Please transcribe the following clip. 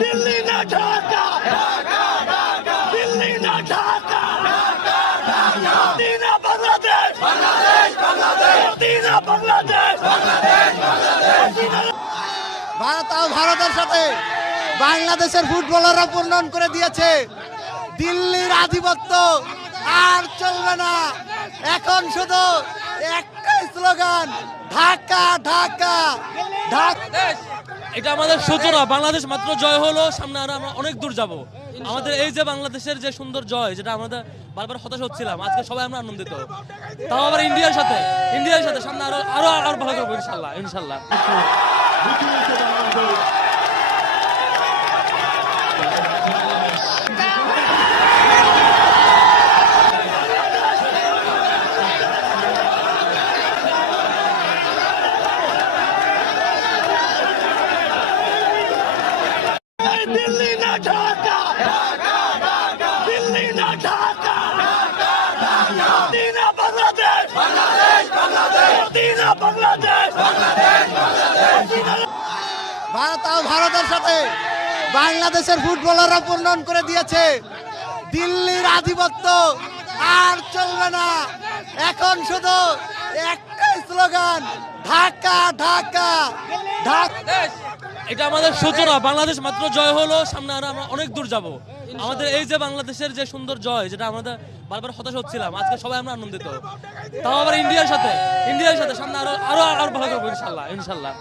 দিল্লি না ঢাকা, দিল্লি না Dhaka, Medina Bangladesh, Medina Bangladesh. ভারতের সাথে বাংলাদেশের ফুটবলাররা প্রণয়ন করে দিয়েছে। দিল্লির আধিপত্য আর চলবে না। এখন শুধু একটাই স্লোগান, ঢাকা ঢাকা ঢাকা। এটা আমাদের সূচনা। বাংলাদেশ মাত্র জয় হলো, সামনে আরো আমরা অনেক দূর যাব। আমাদের এই যে বাংলাদেশের যে সুন্দর জয়, যেটা আমাদের বারবার হতাশ হচ্ছিলাম, আজকে সবাই আমরা আনন্দিত। তাও আবার ইন্ডিয়ার সাথে সামনে আরো আরো আরো ভালো করবো ইনশাল্লাহ ইনশাল্লাহ। দিল্লি না ঢাকা, দিল্লি না ঢাকা, মদিনা বাংলাদেশ, মদিনা বাংলাদেশ। ভারতের সাথে বাংলাদেশের ফুটবলাররা প্রণয়ন করে দিয়েছে। দিল্লির আধিপত্য আর চলবে না। এখন শুধু একটাই স্লোগান, ঢাকা ঢাকা ঢাকা। এটা আমাদের সূচনা। বাংলাদেশ মাত্র জয় হলো, সামনে আরো আমরা অনেক দূর যাব। আমাদের এই যে বাংলাদেশের যে সুন্দর জয়, যেটা আমাদের বারবার হতাশ হচ্ছিলাম, আজকে সবাই আমরা আনন্দিত। তাও আবার ইন্ডিয়ার সাথে সামনে আরো আরো আরো ভালো করবো ইনশাল্লাহ ইনশাল্লাহ।